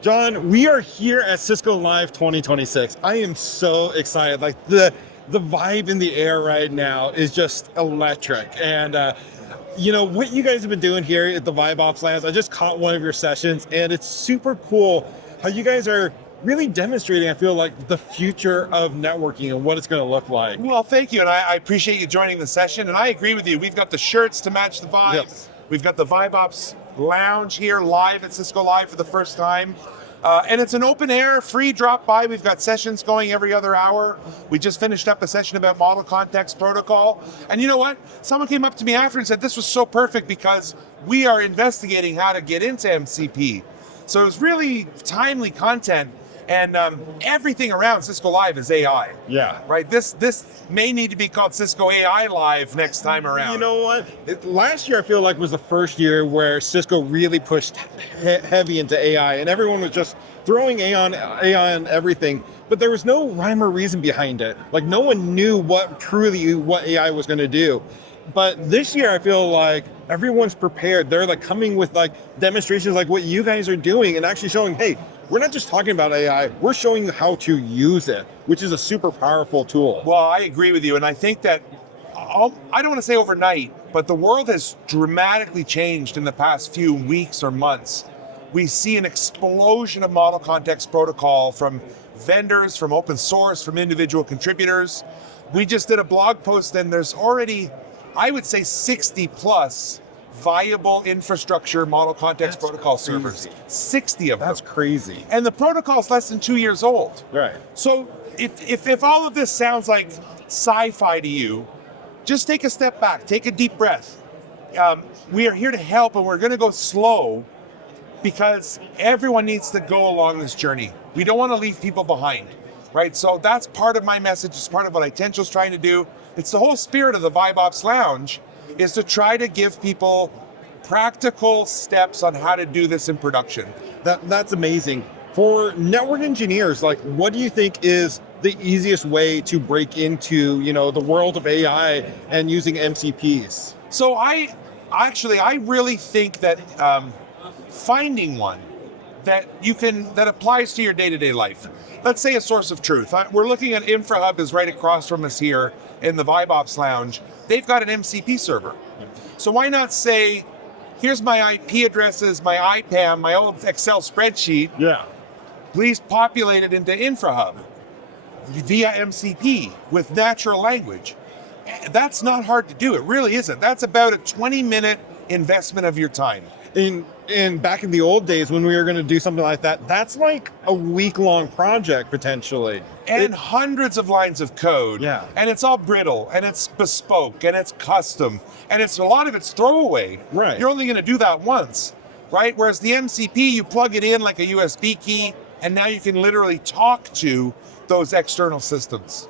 John, we are here at Cisco Live 2026. I am so excited. Like the vibe in the air right now is just electric. And what you guys have been doing here at the Vibe Ops Labs, I just caught one of your sessions, and it's super cool how you guys are really demonstrating, I feel like, the future of networking and what it's going to look like. Well, thank you, and I appreciate you joining the session, and I agree with you. We've got the shirts to match the vibes. Yep. We've got the Vibe Ops Lounge here live at Cisco Live for the first time. And it's an open air, free drop by. We've got sessions going every other hour. We just finished up a session about model context protocol. And you know what? Someone came up to me after and said, this was so perfect because we are investigating how to get into MCP. So it was really timely content. And everything around Cisco Live is AI. Yeah. Right? This may need to be called Cisco AI Live next time around. You know what? Last year, I feel like, was the first year where Cisco really pushed heavy into AI, and everyone was just throwing AI on everything, but there was no rhyme or reason behind it. Like, no one knew what AI was going to do. But this year, I feel like everyone's prepared. They're like coming with like demonstrations like what you guys are doing and actually showing, hey, we're not just talking about AI, we're showing you how to use it, which is a super powerful tool. Well, I agree with you. And I think that, I don't want to say overnight, but the world has dramatically changed in the past few weeks or months. We see an explosion of model context protocol from vendors, from open source, from individual contributors. We just did a blog post and there's already, I would say, 60 plus viable infrastructure model context protocol servers. 60 of them. That's crazy. And the protocol's less than 2 years old. Right. So if all of this sounds like sci-fi to you, just take a step back, take a deep breath. We are here to help, and we're going to go slow because everyone needs to go along this journey. We don't want to leave people behind, right? So that's part of my message. It's part of what Itential's trying to do. It's the whole spirit of the Vibe Ops Lounge, is to try to give people practical steps on how to do this in production. That's amazing. For network engineers, like, what do you think is the easiest way to break into, the world of AI and using MCPs? So I really think that finding one that applies to your day-to-day life. Let's say a source of truth. We're looking at InfraHub is right across from us here in the Vibe Ops Lounge. They've got an MCP server. So why not say, here's my IP addresses, my IPAM, my old Excel spreadsheet. Yeah. Please populate it into InfraHub via MCP with natural language. That's not hard to do. It really isn't. That's about a 20-minute investment of your time. And back in the old days when we were going to do something like that, that's like a week-long project potentially. And hundreds of lines of code. Yeah. And it's all brittle, and it's bespoke, and it's custom, and a lot of it's throwaway. Right. You're only going to do that once, right? Whereas the MCP, you plug it in like a USB key, and now you can literally talk to those external systems.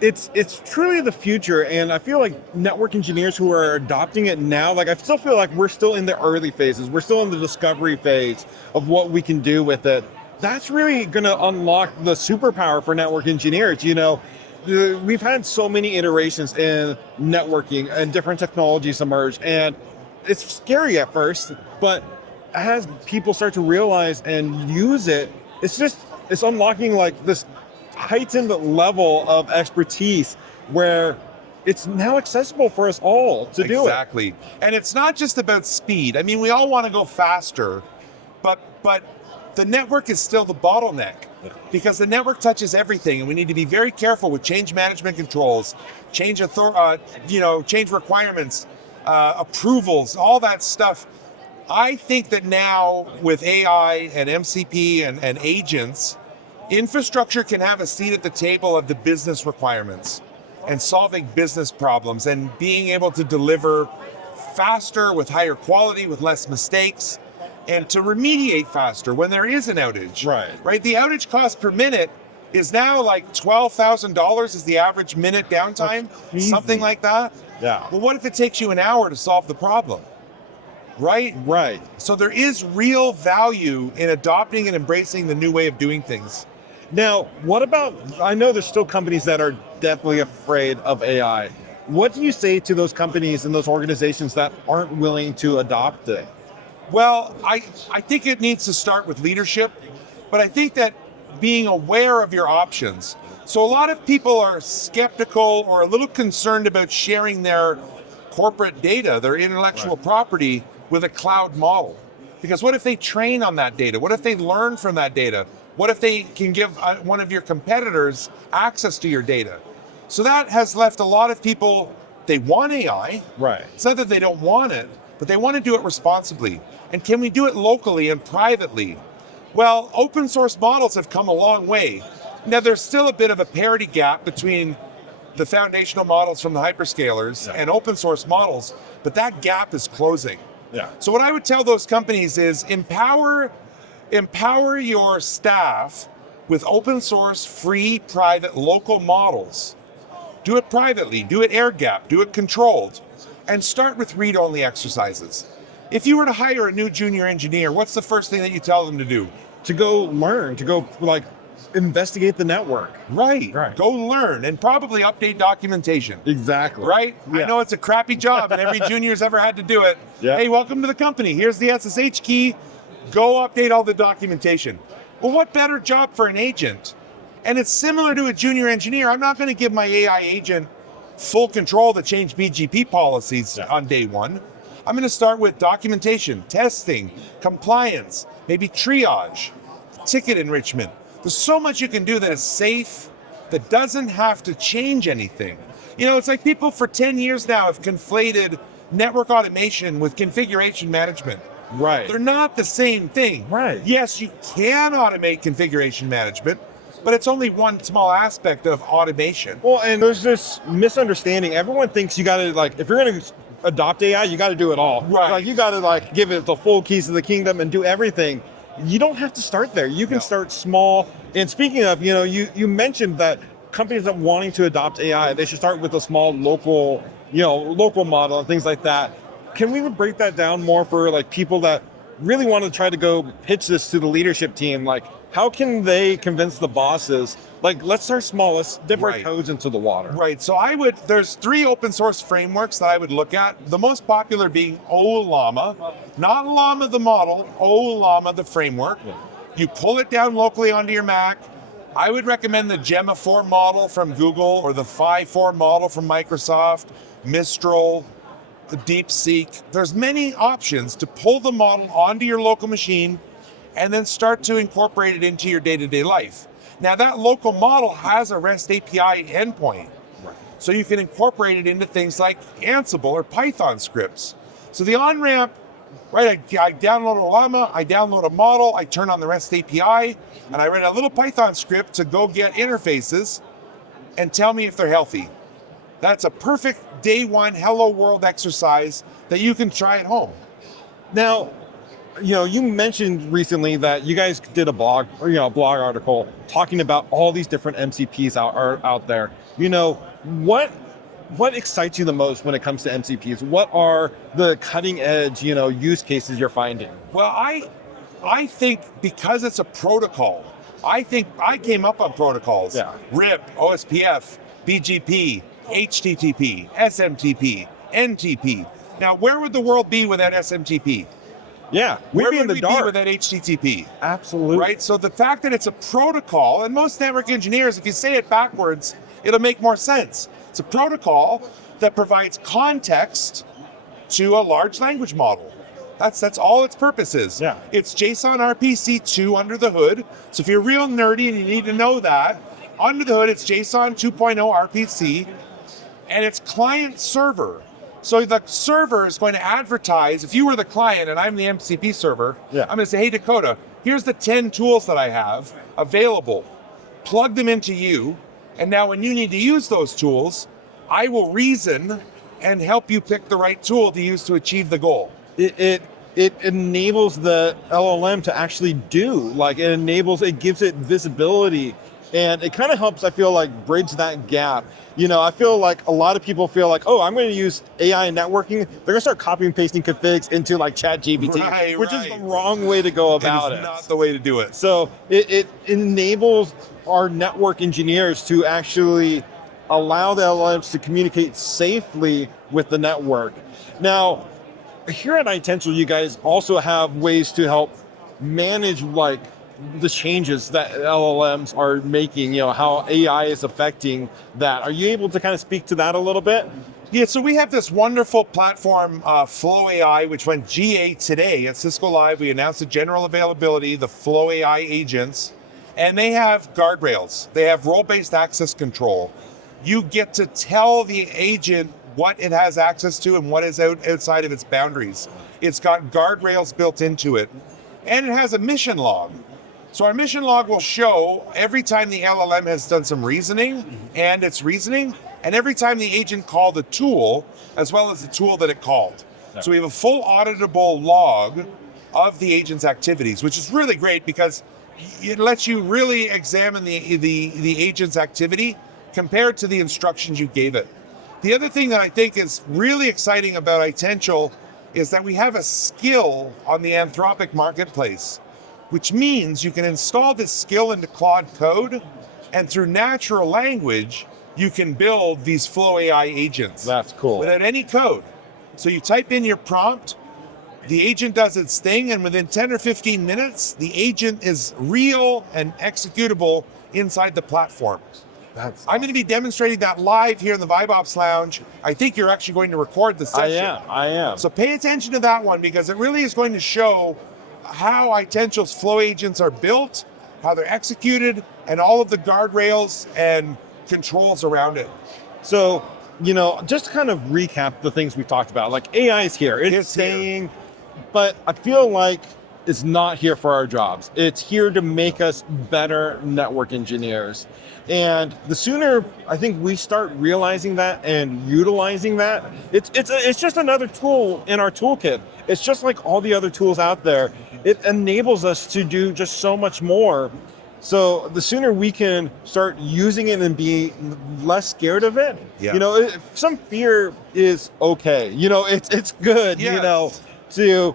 It's truly the future, and I feel like network engineers who are adopting it now, like, I still feel like we're still in the early phases. We're still in the discovery phase of what we can do with it. That's really going to unlock the superpower for network engineers. We've had so many iterations in networking and different technologies emerge, and it's scary at first, but as people start to realize and use it, it's unlocking like this heightened level of expertise where it's now accessible for us all to do it. Exactly. And it's not just about speed. I mean, we all want to go faster, but the network is still the bottleneck because the network touches everything, and we need to be very careful with change management controls, change requirements, approvals, all that stuff. I think that now with AI and MCP and agents, infrastructure can have a seat at the table of the business requirements and solving business problems and being able to deliver faster with higher quality, with less mistakes, and to remediate faster when there is an outage. Right? The outage cost per minute is now like $12,000 is the average minute downtime, something like that. Yeah. Well, what if it takes you an hour to solve the problem? Right? Right. So there is real value in adopting and embracing the new way of doing things. Now, what about, I know there's still companies that are definitely afraid of AI. What do you say to those companies and those organizations that aren't willing to adopt it? Well, I think it needs to start with leadership, but I think that being aware of your options. So a lot of people are skeptical or a little concerned about sharing their corporate data, their intellectual property, with a cloud model. Because what if they train on that data? What if they learn from that data? What if they can give one of your competitors access to your data? So that has left a lot of people, they want AI. Right. It's not that they don't want it, but they want to do it responsibly. And can we do it locally and privately? Well, open source models have come a long way. Now, there's still a bit of a parity gap between the foundational models from the hyperscalers and open source models, but that gap is closing. Yeah. So what I would tell those companies is empower your staff with open source, free, private, local models. Do it privately, do it air gap, do it controlled, and start with read-only exercises. If you were to hire a new junior engineer, what's the first thing that you tell them to do? To go learn, to go like investigate the network. Right. Go learn and probably update documentation. Exactly. Right? Yeah. I know it's a crappy job and every junior's ever had to do it. Yeah. Hey, welcome to the company. Here's the SSH key. Go update all the documentation. Well, what better job for an agent? And it's similar to a junior engineer. I'm not going to give my AI agent full control to change BGP policies on day one. I'm going to start with documentation, testing, compliance, maybe triage, ticket enrichment. There's so much you can do that is safe, that doesn't have to change anything. You know, it's like people for 10 years now have conflated network automation with configuration management. Right. They're not the same thing. Right. Yes, you can automate configuration management, but it's only one small aspect of automation. Well, and there's this misunderstanding. Everyone thinks you got to, like, if you're going to adopt AI, you got to do it all. Right. Like, you got to, like, give it the full keys of the kingdom and do everything. You don't have to start there. You can start small. And speaking of, you know, you mentioned that companies that wanting to adopt AI, they should start with a small local model and things like that. Can we break that down more for like people that really want to try to go pitch this to the leadership team? Like, how can they convince the bosses, like, let's start small, let's dip our toes into the water? Right, so there's 3 open source frameworks that I would look at. The most popular being OLLAMA, not Llama the model, OLLAMA the framework. Yeah. You pull it down locally onto your Mac. I would recommend the Gemma 4 model from Google or the Phi 4 model from Microsoft, Mistral, the DeepSeek. There's many options to pull the model onto your local machine and then start to incorporate it into your day-to-day life. Now that local model has a REST API endpoint, so you can incorporate it into things like Ansible or Python scripts. So the on-ramp, right, I download a Llama, I download a model, I turn on the REST API, and I write a little Python script to go get interfaces and tell me if they're healthy. That's a perfect day one hello world exercise that you can try at home. Now, you know, you mentioned recently that you guys did a blog article talking about all these different MCPs out there. You know, what excites you the most when it comes to MCPs? What are the cutting edge, use cases you're finding? Well, I think because it's a protocol, I think I came up on protocols. Yeah. RIP, OSPF, BGP, HTTP, SMTP, NTP. Now, where would the world be without SMTP? Yeah, where be in would the we dark be without HTTP? Absolutely. Right? So the fact that it's a protocol, and most network engineers, if you say it backwards, it'll make more sense. It's a protocol that provides context to a large language model. That's all its purpose is. Yeah. It's JSON RPC2 under the hood. So if you're real nerdy and you need to know that, under the hood it's JSON 2.0 RPC, and it's client server. So the server is going to advertise, if you were the client and I'm the MCP server, I'm going to say, hey Dakota, here's the 10 tools that I have available. Plug them into you, and now when you need to use those tools, I will reason and help you pick the right tool to use to achieve the goal. It enables the LLM to actually do, it gives it visibility, and it kind of helps, I feel like, bridge that gap. I feel like a lot of people feel like, oh, I'm going to use AI and networking. They're going to start copying and pasting configs into like ChatGPT, which is the wrong way to go about it. It's not the way to do it. So it enables our network engineers to actually allow the LLMs to communicate safely with the network. Now, here at Itential, you guys also have ways to help manage like the changes that LLMs are making, how AI is affecting that. Are you able to kind of speak to that a little bit? Yeah, so we have this wonderful platform, Flow AI, which went GA today at Cisco Live. We announced the general availability, the Flow AI agents, and they have guardrails. They have role-based access control. You get to tell the agent what it has access to and what is outside of its boundaries. It's got guardrails built into it, and it has a mission log. So our mission log will show every time the LLM has done some reasoning and its reasoning, and every time the agent called a tool, as well as the tool that it called. So we have a full auditable log of the agent's activities, which is really great because it lets you really examine the agent's activity compared to the instructions you gave it. The other thing that I think is really exciting about Itential is that we have a skill on the Anthropic marketplace, which means you can install this skill into Claude Code, and through natural language, you can build these Flow AI agents. That's cool. Without any code. So you type in your prompt, the agent does its thing, and within 10 or 15 minutes, the agent is real and executable inside the platform. I'm going to be demonstrating that live here in the VibeOps Lounge. I think you're actually going to record the session. I am. So pay attention to that one because it really is going to show how Itential's Flow agents are built, how they're executed, and all of the guardrails and controls around it. So, just to kind of recap the things we talked about, like AI is here, it's staying, but I feel like it's not here for our jobs. It's here to make us better network engineers. And the sooner I think we start realizing that and utilizing that, it's just another tool in our toolkit. It's just like all the other tools out there. It enables us to do just so much more. So the sooner we can start using it and be less scared of it, some fear is okay. It's good, Yes. to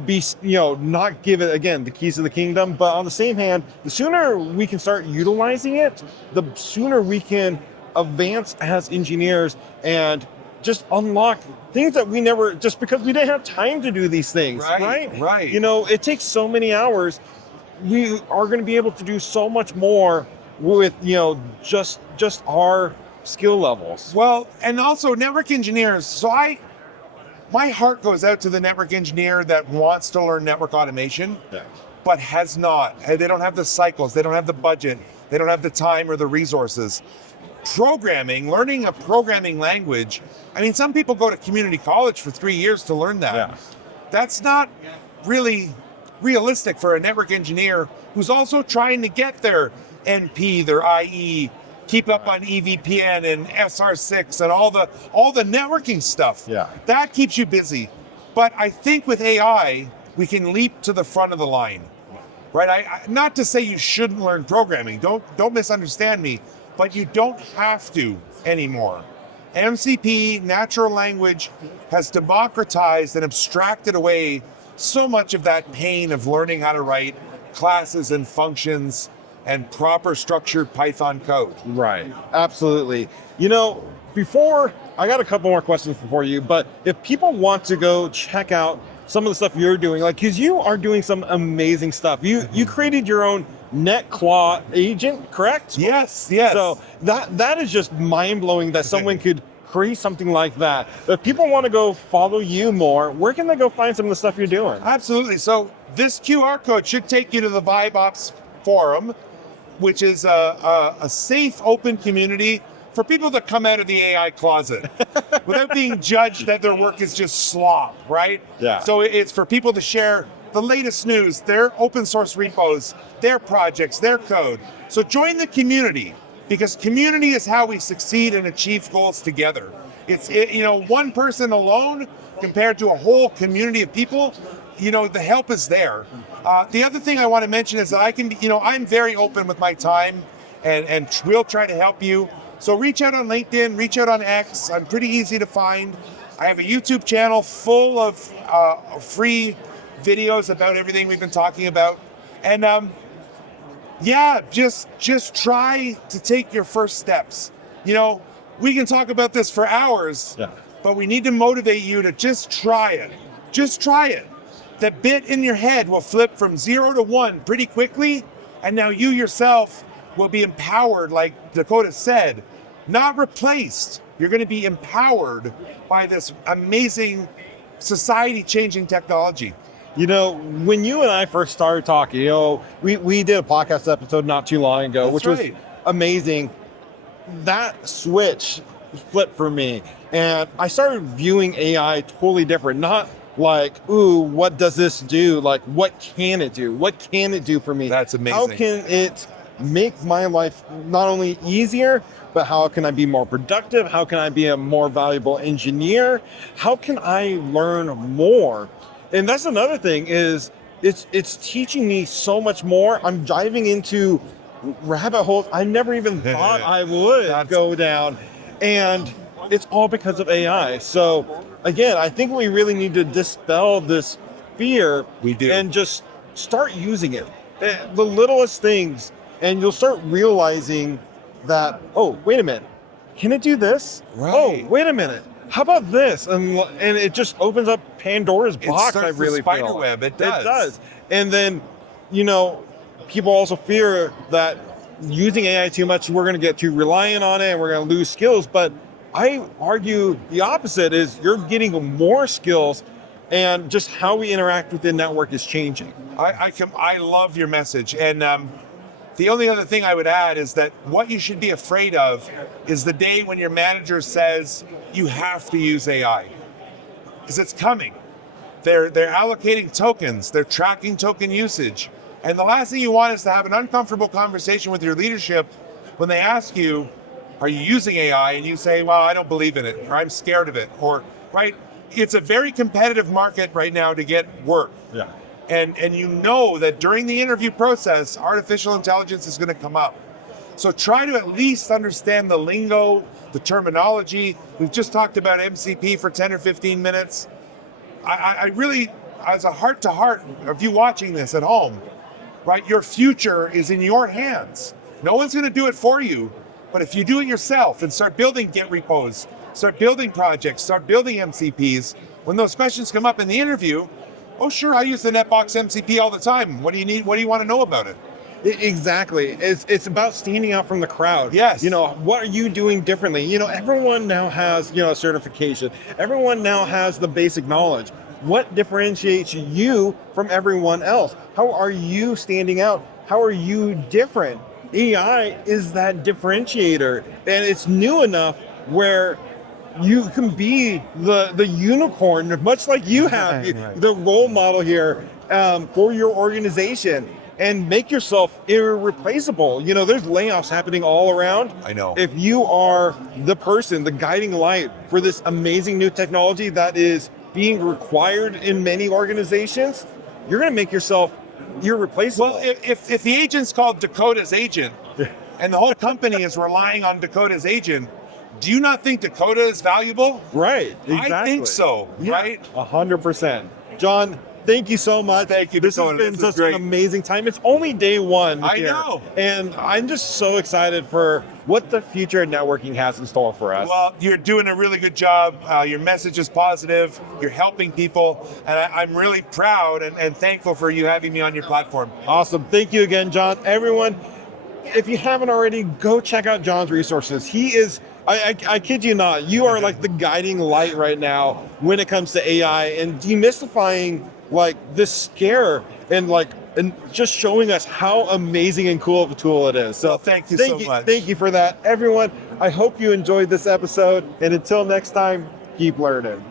be, not give it, again, the keys to the kingdom. But on the same hand, the sooner we can start utilizing it, the sooner we can advance as engineers and just unlock things that we never, just because we didn't have time to do these things, right? Right. It takes so many hours. We are going to be able to do so much more with, just our skill levels. Well, and also network engineers. So my heart goes out to the network engineer that wants to learn network automation, but has not. They don't have the cycles, they don't have the budget, they don't have the time or the resources. Programming, learning a programming language. I mean, some people go to community college for 3 years to learn that. Yeah. That's not really realistic for a network engineer who's also trying to get their NP, their IE, keep up on EVPN and SR6 and all the networking stuff. Yeah. That keeps you busy. But I think with AI, we can leap to the front of the line, right? I not to say you shouldn't learn programming. Don't misunderstand me, but you don't have to anymore. MCP, natural language, has democratized and abstracted away so much of that pain of learning how to write classes and functions and proper structured Python code. Right, absolutely. Before, I got a couple more questions for you, but if people want to go check out some of the stuff you're doing, because you are doing some amazing stuff. You created your own NetClaw agent, correct? Yes. So that is just mind-blowing that someone could create something like that. If people want to go follow you more, where can they go find some of the stuff you're doing? Absolutely. So this QR code should take you to the VibeOps forum, which is a safe, open community for people that come out of the AI closet without being judged that their work is just slop, right? Yeah. So it's for people to share the latest news, their open source repos, their projects, their code. So join the community, because community is how we succeed and achieve goals together. It's one person alone compared to a whole community of people, the help is there. The other thing I want to mention is that I'm very open with my time and we'll try to help you. So reach out on LinkedIn, reach out on X. I'm pretty easy to find. I have a YouTube channel full of free videos about everything we've been talking about. And just try to take your first steps. We can talk about this for hours, but we need to motivate you to just try it. Just try it. The bit in your head will flip from 0 to 1 pretty quickly, and now you yourself will be empowered, like Dakota said, not replaced. You're going to be empowered by this amazing society-changing technology. You know, when you and I first started talking, you know, we did a podcast episode not too long ago, That's which right. was amazing. That switch flipped for me, and I started viewing AI totally different. Not like, ooh, what does this do? Like, what can it do? What can it do for me? That's amazing. How can it make my life not only easier, but how can I be more productive? How can I be a more valuable engineer? How can I learn more? And that's another thing is it's teaching me so much more. I'm diving into rabbit holes I never even thought I would go down. And it's all because of AI. So again, I think we really need to dispel this fear. We do. And just start using it. The littlest things, and you'll start realizing that, oh, wait a minute, can it do this? Right. Oh, wait a minute, how about this? And it just opens up Pandora's box. I really the spider feel. web. It does. It does. And then, you know, people also fear that using AI too much, we're going to get too reliant on it and we're going to lose skills. But I argue the opposite is you're getting more skills, and just how we interact with the network is changing. I love your message. And the only other thing I would add is that what you should be afraid of is the day when your manager says you have to use AI, because it's coming. They're allocating tokens, they're tracking token usage. And the last thing you want is to have an uncomfortable conversation with your leadership when they ask you, are you using AI? And you say, well, I don't believe in it, or I'm scared of it, or, right? It's a very competitive market right now to get work. Yeah. And you know that during the interview process, artificial intelligence is going to come up. So try to at least understand the lingo, the terminology. We've just talked about MCP for 10 or 15 minutes. I really, as a heart-to-heart of you watching this at home, right, your future is in your hands. No one's going to do it for you. But if you do it yourself and start building Git repos, start building projects, start building MCPs, when those questions come up in the interview, oh, sure, I use the Netbox MCP all the time. What do you need? What do you want to know about it? Exactly. It's about standing out from the crowd. Yes. You know, what are you doing differently? You know, everyone now has, you know, a certification. Everyone now has the basic knowledge. What differentiates you from everyone else? How are you standing out? How are you different? AI is that differentiator, and it's new enough where you can be the unicorn, much like you have, Right. the role model here for your organization, and make yourself irreplaceable. You know, there's layoffs happening all around. I know. If you are the person, the guiding light for this amazing new technology that is being required in many organizations, you're going to make yourself irreplaceable. Well, if the agent's called Dakota's agent, and the whole company is relying on Dakota's agent, do you not think Dakota is valuable? Right, exactly. I think so, right? 100%. John, thank you so much. Thank you, This has Dakota. been This is such great. an amazing time. It's only day one I here, know. and I'm just so excited for what the future of networking has in store for us. Well, you're doing a really good job. Your message is positive. You're helping people. And I'm really proud and thankful for you having me on your platform. Awesome. Thank you again, John. Everyone, if you haven't already, go check out John's resources. He is, I kid you not, you are like the guiding light right now when it comes to AI and demystifying like this scare and just showing us how amazing and cool of a tool it is. So Well, thank you so much. Thank you for that. Everyone, I hope you enjoyed this episode, and until next time, keep learning.